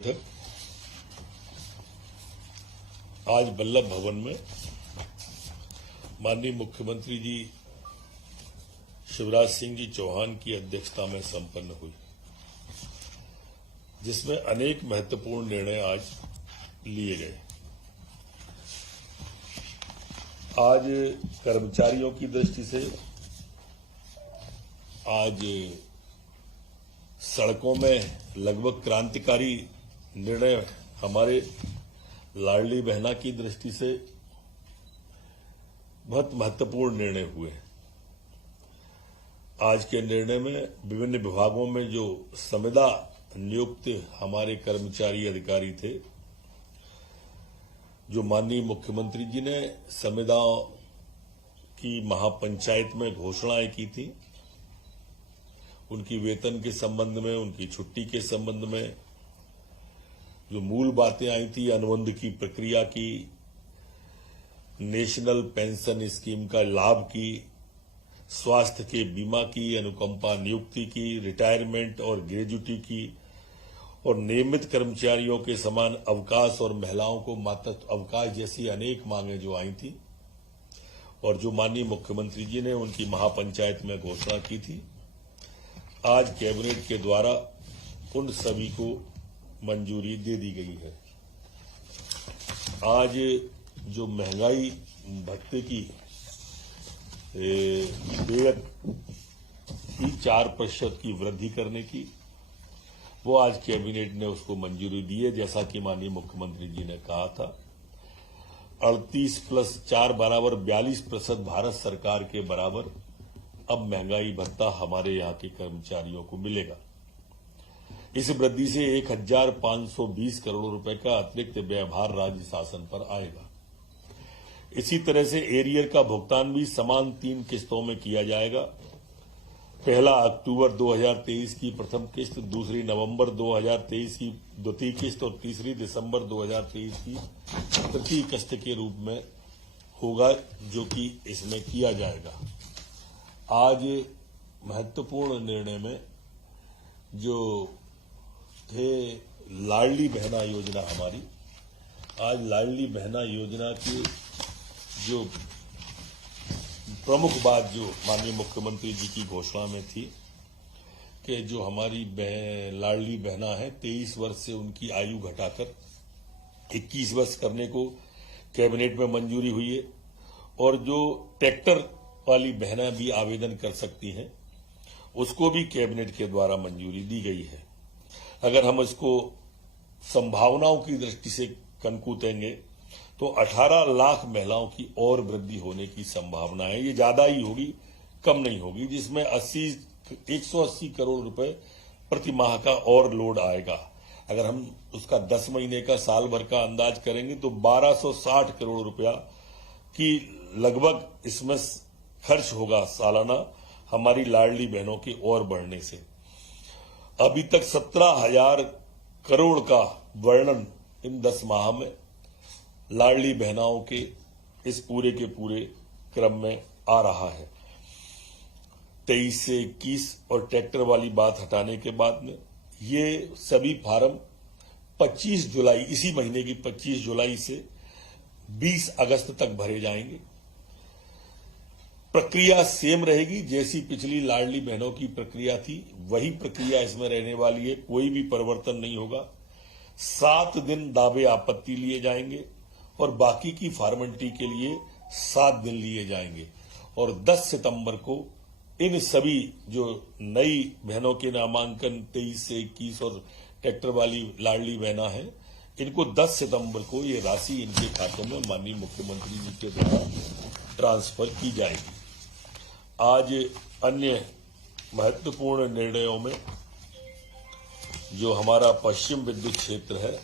आज वल्लभ भवन में माननीय मुख्यमंत्री जी शिवराज सिंह जी चौहान की अध्यक्षता में संपन्न हुई, जिसमें अनेक महत्वपूर्ण निर्णय आज लिए गए। आज कर्मचारियों की दृष्टि से आज सड़कों में लगभग क्रांतिकारी निर्णय, हमारे लाडली बहना की दृष्टि से बहुत महत्वपूर्ण निर्णय हुए। आज के निर्णय में विभिन्न विभागों में जो संविदा नियुक्त हमारे कर्मचारी अधिकारी थे, जो माननीय मुख्यमंत्री जी ने संविदाओं की महापंचायत में घोषणाएं की थी, उनकी वेतन के संबंध में, उनकी छुट्टी के संबंध में जो मूल बातें आई थी, अनुबंध की प्रक्रिया की, नेशनल पेंशन स्कीम का लाभ की, स्वास्थ्य के बीमा की, अनुकंपा नियुक्ति की, रिटायरमेंट और ग्रेजुटी की, और नियमित कर्मचारियों के समान अवकाश और महिलाओं को मातृत्व अवकाश जैसी अनेक मांगें जो आई थी और जो माननीय मुख्यमंत्री जी ने उनकी महापंचायत में घोषणा की थी, आज कैबिनेट के द्वारा उन सभी को मंजूरी दे दी गई है। आज जो महंगाई भत्ते की देयक की 4% की वृद्धि करने की, वो आज कैबिनेट ने उसको मंजूरी दी है। जैसा कि माननीय मुख्यमंत्री जी ने कहा था, 38 + 4 बराबर 42% भारत सरकार के बराबर अब महंगाई भत्ता हमारे यहां के कर्मचारियों को मिलेगा। इस वृद्धि से 1520 करोड़ रुपए का अतिरिक्त व्ययभार राज्य शासन पर आएगा। इसी तरह से एरियर का भुगतान भी समान 3 किस्तों में किया जाएगा। पहला अक्टूबर 2023 की प्रथम किस्त, दूसरी नवंबर 2023 की द्वितीय किस्त और तीसरी दिसंबर 2023 की तृतीय किस्त के रूप में होगा, जो कि इसमें किया जाएगा। आज महत्वपूर्ण निर्णय में जो थे लाडली बहना योजना हमारी, आज लाडली बहना योजना की जो प्रमुख बात जो माननीय मुख्यमंत्री जी की घोषणा में थी कि जो हमारी लाडली बहना है, 23 वर्ष से उनकी आयु घटाकर 21 वर्ष करने को कैबिनेट में मंजूरी हुई है, और जो ट्रैक्टर वाली बहना भी आवेदन कर सकती हैं, उसको भी कैबिनेट के द्वारा मंजूरी दी गई है। अगर हम इसको संभावनाओं की दृष्टि से कनकूतेंगे तो 18 लाख महिलाओं की और वृद्धि होने की संभावना है। ये ज्यादा ही होगी, कम नहीं होगी, जिसमें 180 करोड़ रुपए प्रति माह का और लोड आएगा। अगर हम उसका 10 महीने का, साल भर का अंदाज करेंगे तो 1260 करोड़ रुपया की लगभग इसमें खर्च होगा सालाना, हमारी लाडली बहनों के और बढ़ने से। अभी तक 17,000 करोड़ का वर्णन इन 10 माह में लाडली बहनाओं के इस पूरे के पूरे क्रम में आ रहा है। 23 से 21 और ट्रैक्टर वाली बात हटाने के बाद में ये सभी फार्म 25 जुलाई, इसी महीने की 25 जुलाई से 20 अगस्त तक भरे जाएंगे। प्रक्रिया सेम रहेगी, जैसी पिछली लाडली बहनों की प्रक्रिया थी वही प्रक्रिया इसमें रहने वाली है, कोई भी परिवर्तन नहीं होगा। 7 दिन दावे आपत्ति लिए जाएंगे और बाकी की फॉर्मेलिटी के लिए 7 दिन लिए जाएंगे, और 10 सितंबर को इन सभी जो नई बहनों के नामांकन 23 से 21 और ट्रैक्टर वाली लाडली बहना है, इनको 10 सितंबर को ये राशि इनके खातों में माननीय मुख्यमंत्री जी के द्वारा ट्रांसफर की जाएगी। आज अन्य महत्वपूर्ण निर्णयों में जो हमारा पश्चिम विद्युत क्षेत्र है,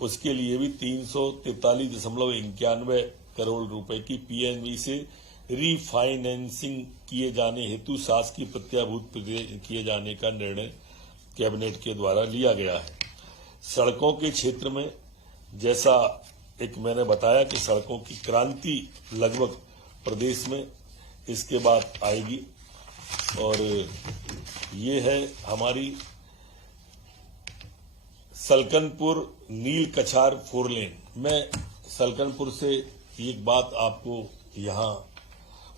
उसके लिए भी 343.91 करोड़ रुपए की पीएनबी से रीफाइनेंसिंग किए जाने हेतु शासकीय प्रत्याभूत किए जाने का निर्णय कैबिनेट के द्वारा लिया गया है। सड़कों के क्षेत्र में जैसा एक मैंने बताया कि सड़कों की क्रांति लगभग प्रदेश में इसके बाद आएगी, और ये है हमारी सलकनपुर नील कछार 4 लेन। मैं सलकनपुर से एक बात आपको यहां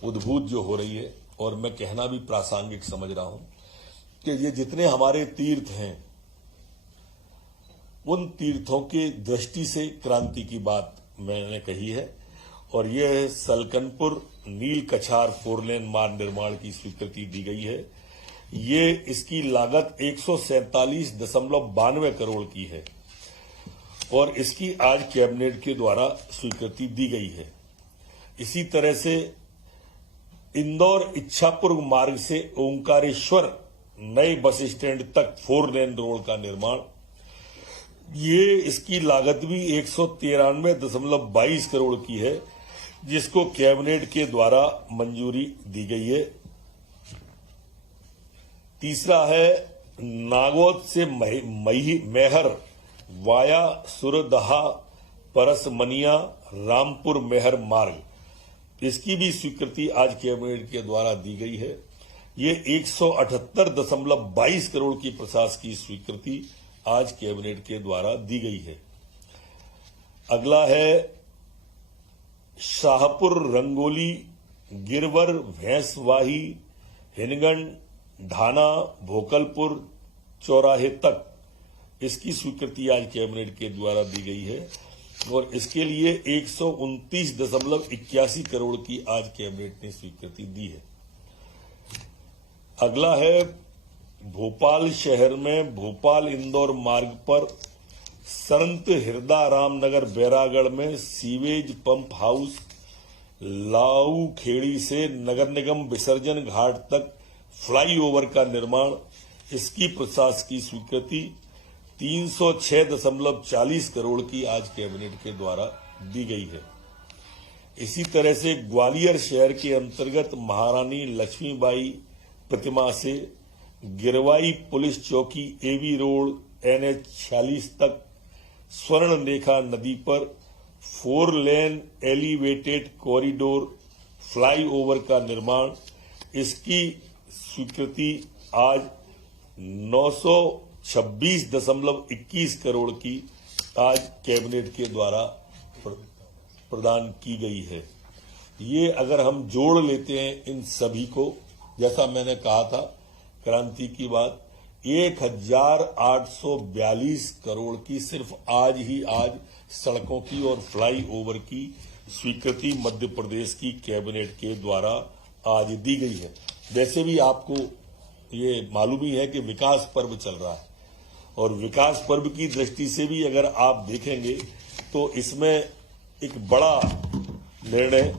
उद्भूत जो हो रही है, और मैं कहना भी प्रासंगिक समझ रहा हूं कि ये जितने हमारे तीर्थ हैं, उन तीर्थों की दृष्टि से क्रांति की बात मैंने कही है। और यह सलकनपुर नील कछार 4 लेन मार्ग निर्माण की स्वीकृति दी गई है। ये इसकी लागत 147.92 करोड़ की है और इसकी आज कैबिनेट के द्वारा स्वीकृति दी गई है। इसी तरह से इंदौर इच्छापुर मार्ग से ओंकारेश्वर नए बस स्टैंड तक 4 लेन रोड का निर्माण, ये इसकी लागत भी 193.22 करोड़ की है, जिसको कैबिनेट के द्वारा मंजूरी दी गई है। तीसरा है नागौद से मैहर वाया सुरदहा परसमनिया रामपुर मैहर मार्ग, इसकी भी स्वीकृति आज कैबिनेट के द्वारा दी गई है। ये 178.22 करोड़ की प्रशासकीय स्वीकृति आज कैबिनेट के द्वारा दी गई है। अगला है शाहपुर रंगोली गिरवर भैंसवाही हिनगन ढाना भोकलपुर चौराहे तक, इसकी स्वीकृति आज कैबिनेट के द्वारा दी गई है और इसके लिए 129.81 करोड़ की आज कैबिनेट ने स्वीकृति दी है। अगला है भोपाल शहर में भोपाल इंदौर मार्ग पर संत हृदयराम नगर बैरागढ़ में सीवेज पंप हाउस लाऊ खेड़ी से नगर निगम विसर्जन घाट तक फ्लाईओवर का निर्माण, इसकी प्रशासकीय स्वीकृति 306.40 करोड़ की आज कैबिनेट के द्वारा दी गई है। इसी तरह से ग्वालियर शहर के अंतर्गत महारानी लक्ष्मीबाई प्रतिमा से गिरवाई पुलिस चौकी एवी रोड NH 46 तक स्वर्ण रेखा नदी पर 4 लेन एलिवेटेड कॉरिडोर फ्लाईओवर का निर्माण, इसकी स्वीकृति आज 926.21 करोड़ की आज कैबिनेट के द्वारा प्रदान की गई है। ये अगर हम जोड़ लेते हैं इन सभी को, जैसा मैंने कहा था क्रांति की बात, 1842 करोड़ की सिर्फ आज सड़कों की और फ्लाईओवर की स्वीकृति मध्य प्रदेश की कैबिनेट के द्वारा आज दी गई है। वैसे भी आपको ये मालूम ही है कि विकास पर्व चल रहा है और विकास पर्व की दृष्टि से भी अगर आप देखेंगे तो इसमें एक बड़ा निर्णय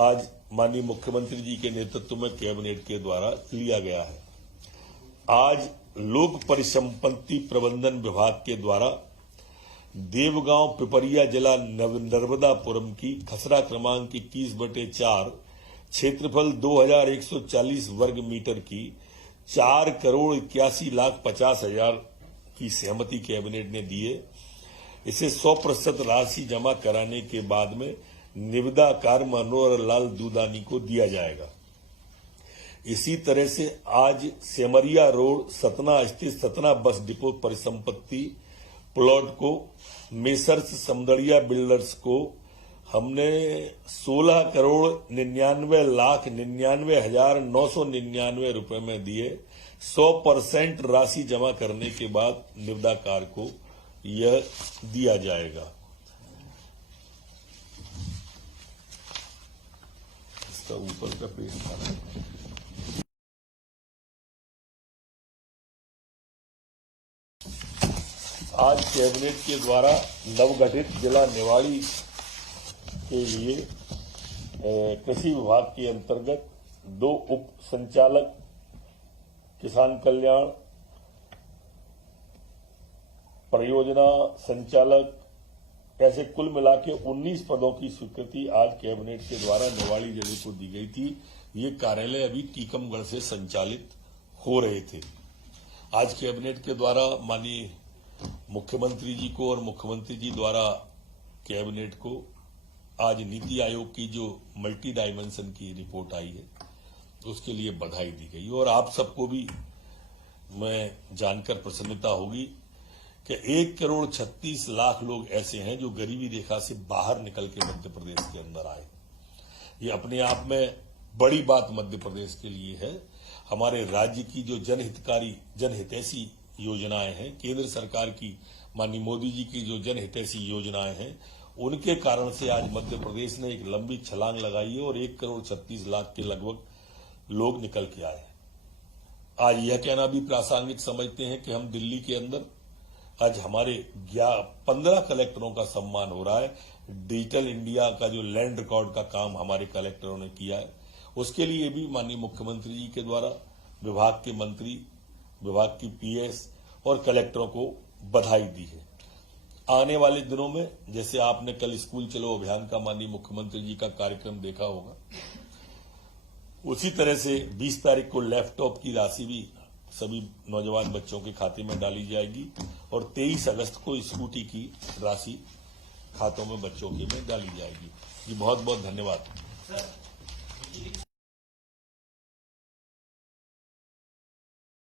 आज माननीय मुख्यमंत्री जी के नेतृत्व में कैबिनेट के द्वारा लिया गया है। आज लोक परिसंपत्ति प्रबंधन विभाग के द्वारा देवगांव पिपरिया जिला नर्मदापुरम की खसरा क्रमांक 21/4 क्षेत्रफल 2140 वर्ग मीटर की 4,81,50,000 की सहमति कैबिनेट ने दी है। इसे 100% राशि जमा कराने के बाद में निविदा कार्य मनोहर लाल दूदानी को दिया जाएगा। इसी तरह से आज सेमरिया रोड सतना स्थित सतना बस डिपो परिसंपत्ति प्लॉट को मेसर्स समदड़िया बिल्डर्स को हमने 16,99,99,999 रुपए में दिए। 100% राशि जमा करने के बाद निविदाकार को यह दिया जाएगा। इसका ऊपर का पेज था। आज कैबिनेट के द्वारा नवगठित जिला निवाड़ी के लिए कृषि विभाग के अंतर्गत 2 उप संचालक, किसान कल्याण परियोजना संचालक, ऐसे कुल मिला के 19 पदों की स्वीकृति आज कैबिनेट के द्वारा निवाड़ी जिले को दी गई थी। ये कार्यालय अभी टीकमगढ़ से संचालित हो रहे थे। आज कैबिनेट के द्वारा माननीय मुख्यमंत्री जी को और मुख्यमंत्री जी द्वारा कैबिनेट को आज नीति आयोग की जो मल्टी डायमेंशन की रिपोर्ट आई है उसके लिए बधाई दी गई। और आप सबको भी मैं जानकर प्रसन्नता होगी कि 1,36,00,000 लोग ऐसे हैं जो गरीबी रेखा से बाहर निकल के मध्य प्रदेश के अंदर आए। ये अपने आप में बड़ी बात मध्य प्रदेश के लिए है। हमारे राज्य की जो जनहितकारी जनहितैषी योजनाएं हैं, केंद्र सरकार की माननीय मोदी जी की जो जनहितैषी योजनाएं हैं, उनके कारण से आज मध्य प्रदेश ने एक लंबी छलांग लगाई है और 1,36,00,000 के लगभग लोग निकल के आए। आज यह कहना भी प्रासंगिक समझते हैं कि हम दिल्ली के अंदर आज हमारे 15 कलेक्टरों का सम्मान हो रहा है। डिजिटल इंडिया का जो लैंड रिकॉर्ड का काम हमारे कलेक्टरों ने किया है, उसके लिए भी माननीय मुख्यमंत्री जी के द्वारा विभाग के मंत्री, विभाग की पीएस और कलेक्टरों को बधाई दी है। आने वाले दिनों में जैसे आपने कल स्कूल चलो अभियान का माननीय मुख्यमंत्री जी का कार्यक्रम देखा होगा, उसी तरह से 20 तारीख को लैपटॉप की राशि भी सभी नौजवान बच्चों के खाते में डाली जाएगी और 23 अगस्त को स्कूटी की राशि खातों में बच्चों के में डाली जाएगी। जी बहुत बहुत धन्यवाद।